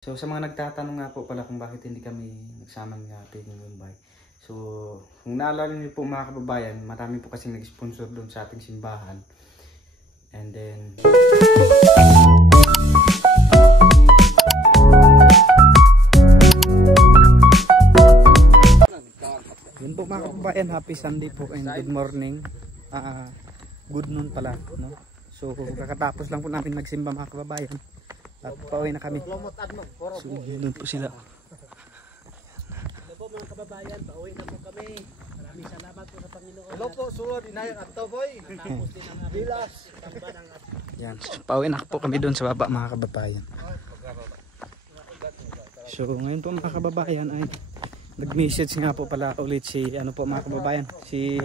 So sa mga nagtatanong nga po pala kung bakit hindi kami nagsama ng Peggy Mumbai. So kung naalala niyo po mga kababayan, marami po kasi nag-sponsor doon sa ating simbahan. And then yun po mga kababayan, happy Sunday po and good morning. Good noon pala, no? So kakatapos lang po namin magsimba mga kababayan. At pauwi na kami. So doon po sila. Hello po mga kababayan, pauwi na po kami. Maraming salamat po sa Panginoon. Hello po, suod inayang ato boy. Tapos din ang bilas. Yan, so, pauwi na po kami doon sa baba mga kababayan. So ngayon po mga kababayan ay nag-message nga po pala ulit si ano po mga kababayan, si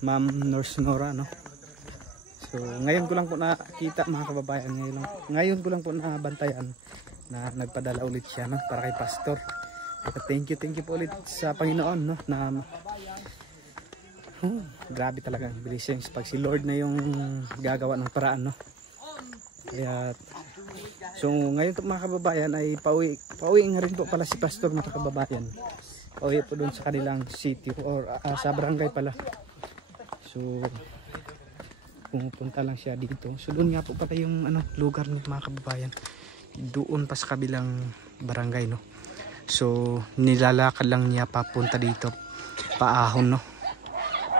Ma'am Nurse Nora, no? So ngayon ko lang po nakita mga kababayan, ngayon ko lang po nabantayan na nagpadala ulit siya, no, para kay pastor. Thank you po ulit sa Panginoon, no, na grabe talaga ang blessings pag si Lord na yung gagawa ng paraan, no. Kaya so ngayon po mga kababayan ay pauwi nga rin po pala si pastor mga kababayan. Pauwi po doon sa kanilang city or sa barangay pala. So pumupunta lang siya dito. So doon nga po pala yung lugar ng mga kababayan. Doon pa sa kabilang barangay, no. So nilalakad lang niya papunta dito. Paahon, no.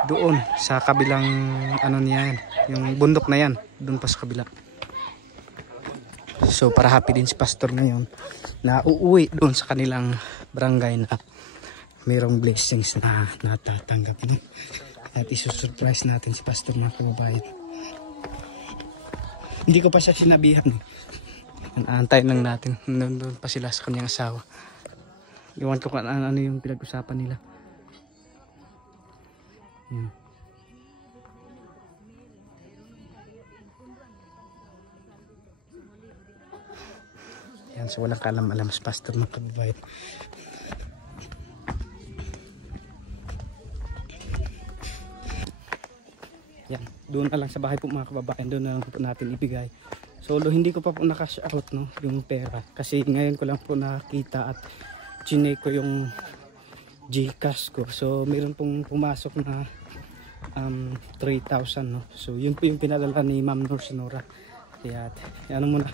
Doon sa kabilang niya yan, yung bundok na yan, doon pa sa kabila. So para happy din si pastor ngayon na uuwi doon sa kanilang barangay na mayroong blessings na natatanggap, no. At isusurprise natin si pastor mga kababayan. Hindi ko pa siya sinabihan. Antayin lang natin. Nandun pa sila sa kanyang asawa. Iwan ko kung ano yung pinag-usapan nila. Yan, so walang kalam-alam si pastor mga kababayan. Yan, doon na lang sa bahay po mga kababayan, doon na lang po natin ibigay. Solo hindi ko pa po nakash out, no, yung pera kasi ngayon ko lang po nakita at chinek ko yung GCash ko. So meron pong pumasok na 3,000, no. So yun po yung pinadala ni Ma'am Nurse Nora. Kaya muna,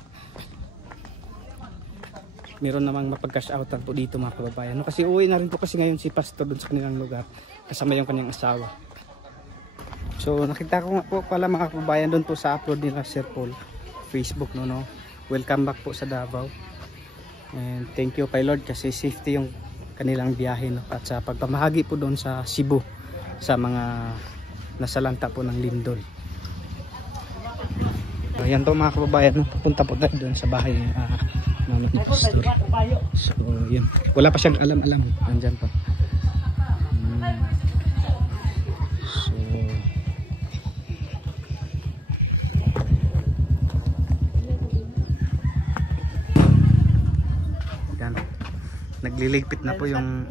meron namang mapag-cash outan po dito mga kababayan, no? Kasi uwi na rin po kasi ngayon si pastor doon sa kanilang lugar kasama yung kanyang asawa. So nakita ko nga po pala mga kababayan doon po sa upload nila Sir Paul Facebook, no. Welcome back po sa Davao. And thank you kay Lord kasi safety yung kanilang biyahe, no, at sa pagpamahagi po doon sa Cebu sa mga nasalanta po ng lindol. So yan po mga kababayan, no, pupunta po tayo doon sa bahay namin. So yan, wala pa siyang alam-alam, nandyan po. Nagliligpit na po yung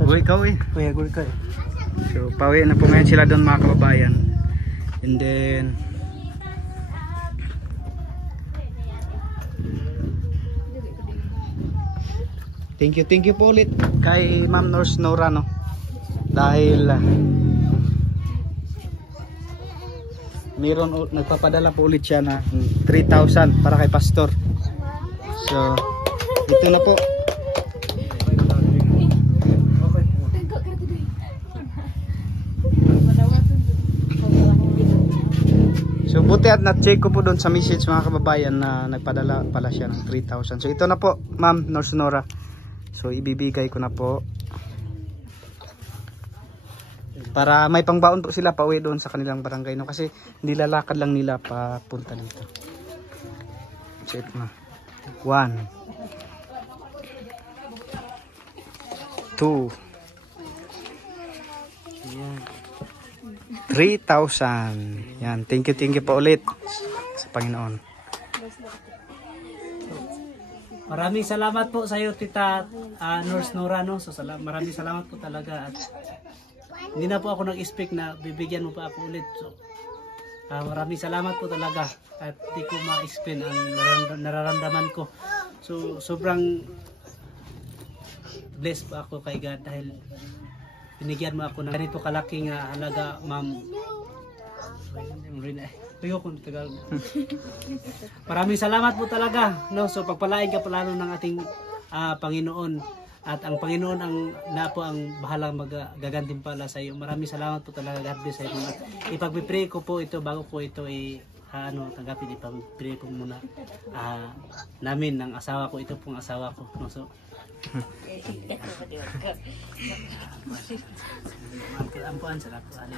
uy ikaw eh. So pauwi na po ngayon sila doon mga kababayan. And then thank you po ulit kay Ma'am Nurse Nora, no, dahil meron nagpapadala po ulit siya na 3,000 para kay pastor. So ito na po. So buti at na-check ko po doon sa message mga kababayan na nagpadala pala siya ng 3,000. So ito na po Ma'am Nurse Nora. So ibibigay ko na po para may pangbaon po sila pauwi doon sa kanilang barangay, no, kasi nilalakad lang nila papunta dito. So ito na. 1 2 3,000. Yan, thank you po ulit sa Panginoon. Maraming salamat po sa iyo Tita Nurse Nora, no. So maraming salamat po talaga at hindi na po ako nag-expect na bibigyan mo pa ako ulit. So Maraming salamat po talaga at di ko ma-explain ang nararamdaman ko. So sobrang blessed po ako kay God dahil binigyan mo ako ng ganito kalaking halaga, ma'am. Maraming salamat po talaga, no? So pagpalain ka palalo ng ating Panginoon. At ang Panginoon ang bahalang magagantimpala sa iyo. Maraming salamat po talaga, God bless sa inyo. Ipagpipray ko po ito bago ko ito tanggapin. Ipagpipray ko muna namin ng asawa ko. Ito pong asawa ko. No? So, ampuan sa lahat.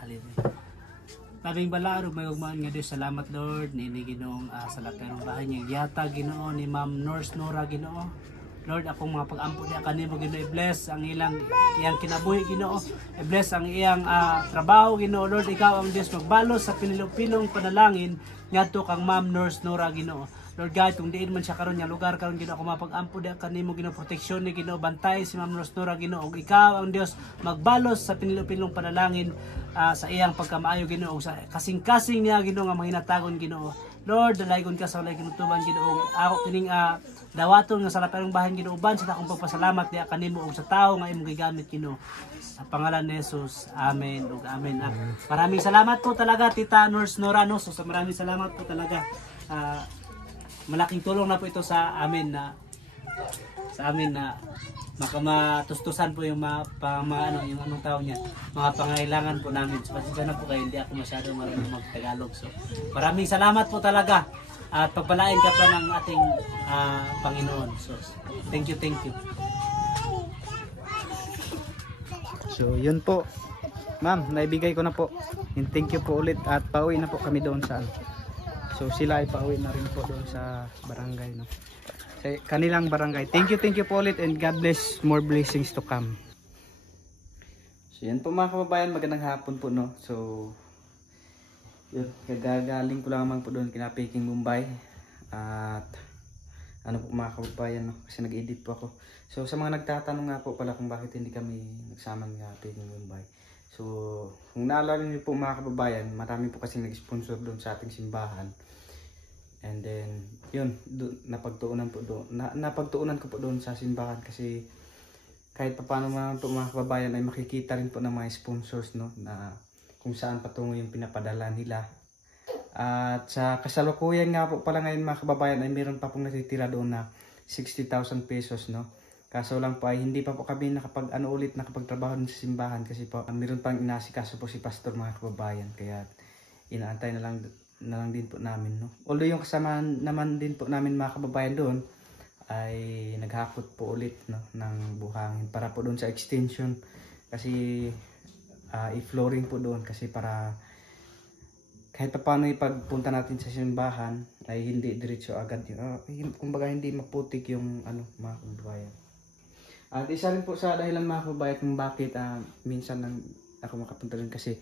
Hallelujah. Tabing balaarog may ugmaan nga Dios, salamat Lord ni Ginoong sa laperong bahay niya. Yata Ginoo ni Ma'am Nurse Nora Ginoo. Lord, akong mga pag-ampo niya kanimo Ginoo, i-bless ang iyang kinabuhi Ginoo, i-bless ang iyang trabaho Ginoo. Lord, ikaw ang Dios magbalos sa pinilong panalangin ngadto kang Ma'am Nurse Nora Ginoo. Lord God, kung diin man siya karon nga lugar karon Ginoo, ako mapag-ampo niya kanimo Ginoo, proteksyon ni Ginoo, bantay si Ma'am Nurse Nora Ginoo. Ikaw ang Dios magbalos sa pinilong panalangin sa iyang pagkamaayo Ginoo, sa kasing-kasing niya Ginoo nga mahinatagon Ginoo. Lord, dalaygon ka sa walay kinutuban Ginoo. Ako kining dawaton nga sa laperong bahin Ginoo, uban sa akong pagpasalamat niya kanimo ug sa tawo nga imong gigamit Ginoo. Sa pangalan ni Jesus. Amen ug amen. Maraming salamat po talaga Tita Nurse Nora, no? So maraming salamat po talaga. Malaking tulong na po ito sa amin na makamatustusan po yung yung anong tawag niya, mga pangailangan po namin. So pasensya na po kayo, hindi ako masyado marunong mag-Tagalog. So maraming salamat po talaga at pagpalain ka pa ng ating Panginoon. So thank you. So yun po, ma'am, naibigay ko na po. And thank you po ulit at pauwi na po kami doon sa so sila ay pauwi na rin po doon sa barangay, no? Sa kanilang barangay. Thank you po ulit and God bless, more blessings to come. So yan po mga kababayan, magandang hapon po, no. So yun, kagagaling ko lamang po doon kina Peking Mumbai. At ano po mga kababayan, no, kasi nag-edit po ako. So sa mga nagtatanong nga po pala kung bakit hindi kami nagsama ng Peking Mumbai. So kung naalala niyo po mga kababayan, marami po kasi nag-sponsor doon sa ating simbahan. And then yun, napagtuunan ko po doon sa simbahan kasi kahit paano man po mga kababayan ay makikita rin po ng mga sponsors, no, na kung saan patungo yung pinapadala nila. At sa kasalukuyan nga po pala ngayon mga kababayan ay meron pa pong natitira doon na 60,000 pesos, no. Kaso lang po ay hindi pa po kami nakapagtrabaho sa simbahan kasi po meron pang inasikaso po si pastor mga kababayan, kaya inaantay na lang din po namin, no. Although yung kasama naman din po namin mga kababayan doon ay naghakot po ulit, no, ng buhangin para po doon sa extension kasi i-flooring po doon kasi para kahit pa paano ipagpunta natin sa simbahan ay hindi diretso agad kumbaga hindi maputik yung mga kababayan. At isa rin po sa dahilan mga kababayan kung bakit minsan lang ako makapunta rin kasi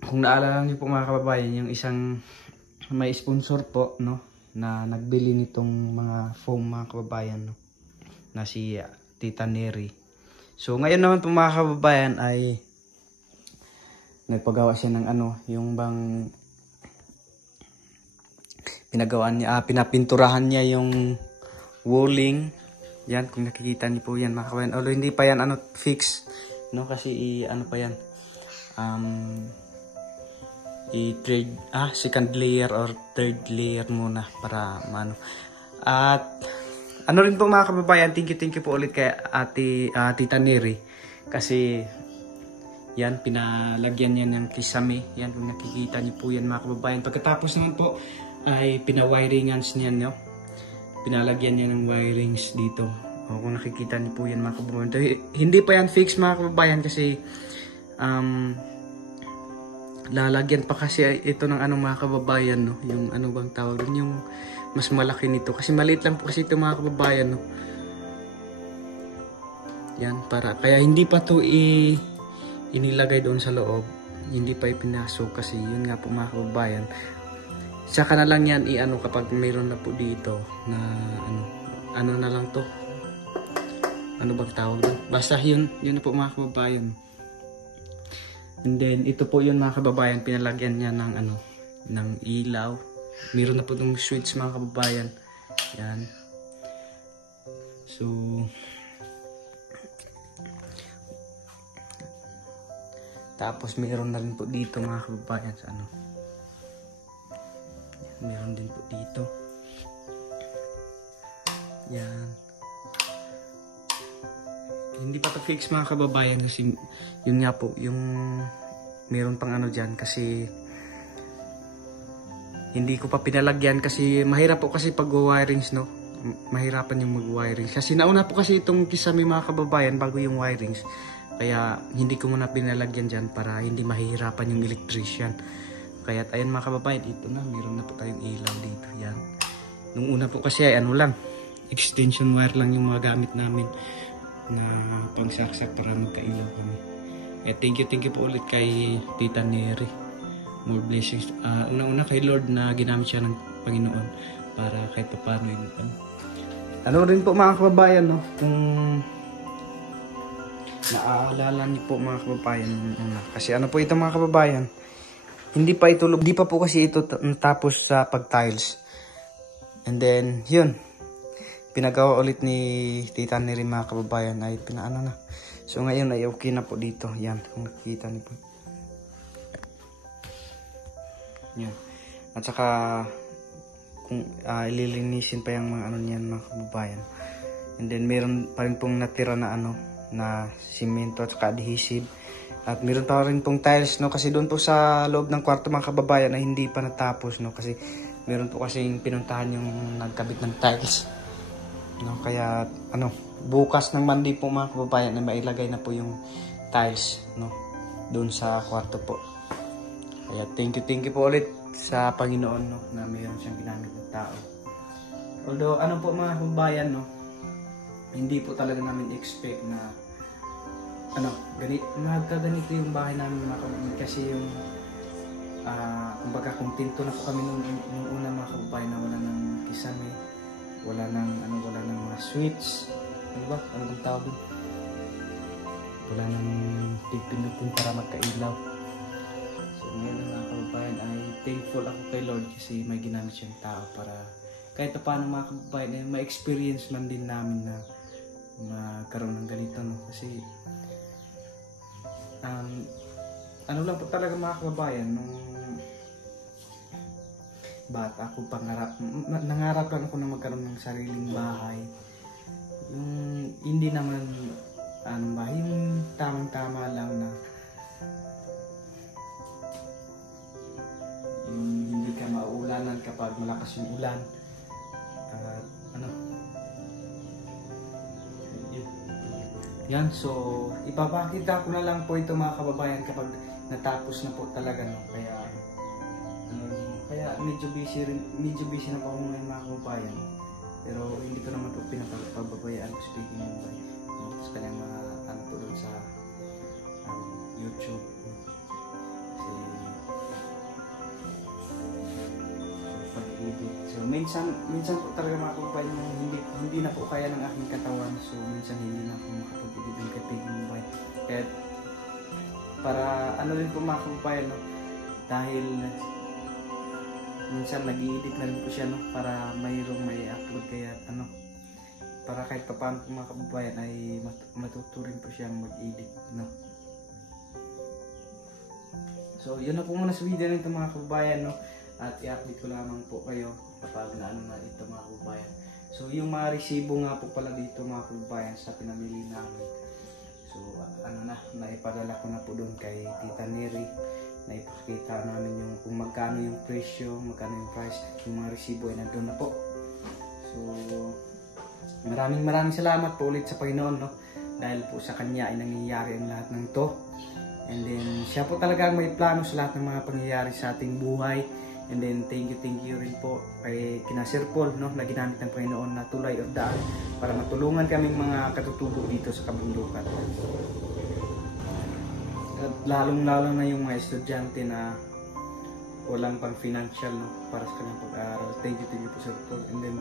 kung naalala niyo po mga kababayan, yung isang may sponsor po, no, na nagbili nitong mga foam mga kababayan, no, na si Tita Neri. So ngayon naman po mga kababayan ay nagpagawa siya ng yung bang pinapinturahan niya yung walling. Yan, kung nakikita niyo po yan mga kababayan. Although hindi pa yan fix, no, kasi pa yan. I-trade second layer or third layer muna para at rin po mga kababayan, thank you po ulit kay Tita Neri kasi yan, pinalagyan niya ng kisame. Yan, kung nakikita niyo po yan mga kababayan. Pagkatapos naman po ay pinawiringans niya, no, pinalagyan niya ng wirings dito. Kung nakikita niyo po yan mga kababayan, hindi pa yan fix mga kababayan kasi lalagyan pa kasi ito ng mga kababayan, no, yung bang tawag din, yung mas malaki nito kasi maliit lang po kasi ito mga kababayan, no. Yan, kaya hindi pa to inilagay doon sa loob, hindi pa ipinasok kasi yun nga po mga kababayan, saka na lang yan kapag mayroon na po dito na na lang to, bang tawag doon, basta yun na po mga kababayan. And then ito po yun mga kababayan, pinalagyan niya ng ano, ng ilaw. Meron na po itong switch mga kababayan. Yan. So tapos meron na rin po dito mga kababayan sa ano. Meron din po dito. Yan. Hindi pa to fix mga kababayan kasi yun nga po yung meron pang ano dyan kasi hindi ko pa pinalagyan kasi mahirap po kasi pag wirings, no. Mahirapan yung mag-wirings kasi nauna po kasi itong kisame mga kababayan bago yung wirings, kaya hindi ko muna pinalagyan dyan para hindi mahihirapan yung electrician. Kaya ayun mga kababayan, ito na, meron na po tayong ilaw dito. Yan. Nung una po kasi ay ano lang, extension wire lang yung mga gamit namin na pangsaksak para magkailaw kami. Eh, thank you po ulit kay Tita Neri. More blessings. Una-una kay Lord na ginamit siya ng Panginoon para kahit paano yung ano rin po mga kababayan, no? Kung naaalala niyo po mga kababayan kasi ano po ito mga kababayan, hindi pa po kasi ito natapos sa pag-tiles. And then yun, pinagawa ulit ni Tita Neri mga kababayan ay pinaano na. So ngayon ay okay na po dito. Yan, kung nakikita niyo po. Yan. At saka kung ililinisin pa yung mga ano niyan mga kababayan. And then meron pa rin pong natira na ano na simento at saka adhesive. At meron pa rin pong tiles, no, kasi doon po sa loob ng kwarto mga kababayan ay hindi pa natapos, no, kasi meron po kasing pinuntahan yung nagkabit ng tiles. No, kaya ano, bukas ng Monday po mga kababayan na mailagay na po yung tiles, no, doon sa kwarto po. Kaya thank you po ulit sa Panginoon, no, na mayroon siyang ginamit ng tao. Although ano po mga kababayan, no, hindi po talaga namin expect na ano, magkaganito yung bahay namin mga kababayan, kasi yung kumbaga kontento na po kami nung una mga kababayan na wala ng kisame, wala ng mga switch, ano ba? Ano bang tawag doon? Wala ng pipindutin para magkailaw. So ngayon mga kababayan ay thankful ako kay Lord kasi may ginamit siyang tao para kahit paano mga kababayan ay ma-experience man din namin na magkaroon ng ganito, no? Kasi ano lang po talaga mga kababayan, nung bata ako nangarap lang ako na magkaroon ng sariling bahay. Yung hindi naman bahay, yung tamang-tama lang na yung hindi ka maulanan kapag malakas yung ulan. Yan, so ipapakita ko na lang po ito mga kababayan kapag natapos na po talaga, no. Kaya medyo busy na po ako ngayon mga kababayan. Pero hindi ko naman po pinapababayaan ko speaking ng buhay. Tapos kanyang mga ano po doon sa YouTube. Kasi pag-edit. So minsan po talaga mga kababayan yung hindi na po kaya ng aking katawan. So minsan hindi na po makapag-edit ng speaking ng buhay. Kaya para ano rin po mga kababayan, no? Dahil minsan nag-i-edit na rin po siya, no, para mayroong may upload, kaya ano, para kahit pa paano po mga kababayan ay matuturin po siyang mag-edit, no. So yun na po muna sa video nito mga kababayan, no, at i-update ko lamang po kayo kapag naano na ito mga kababayan. So yung mga resibo nga po pala dito mga kababayan sa pinamili namin, so ano na, naipadala ko na po doon kay Tita Neri. Naipakita namin yung kung magkano yung presyo, magkano yung price, yung mga resibo ay nandun na po. So maraming salamat po ulit sa Panginoon, no, dahil po sa Kanya ay nangyayari ang lahat ng to. And then siya po talaga may plano sa lahat ng mga pangyayari sa ating buhay. And then thank you rin po kay kina Sir Paul, no, na ginamit ng Panginoon na tulay o daan para matulungan kaming mga katutubo dito sa kabundukan. At lalong-lalo na yung mga estudyante na walang pang financial, no, para sa kanyang pag-aaral. Thank you po Sir Paul. And then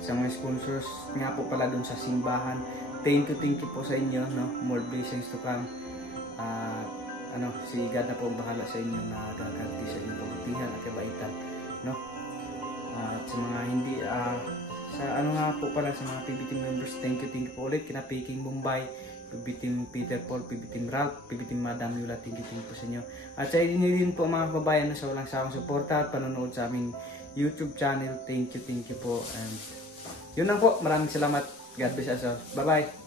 sa mga sponsors nga po pala dun sa simbahan, thank you po sa inyo, no. More blessings to come. Si God na po ang bahala sa inyo na gaganti sa inyong kabutihan at kabaitan, no? At sa mga hindi sa nga po pala sa mga PB Team members, thank you po ulit kina Peking Bombay, PB Team Peter Paul, PB Team Ralph, PB Team Madam Yula, thank you po sa inyo. At sa inyo din po mga kababayan na sa walang sawang suporta at panonood sa aming YouTube channel, thank you po. And yun lang po, maraming salamat. God bless us all. Bye bye.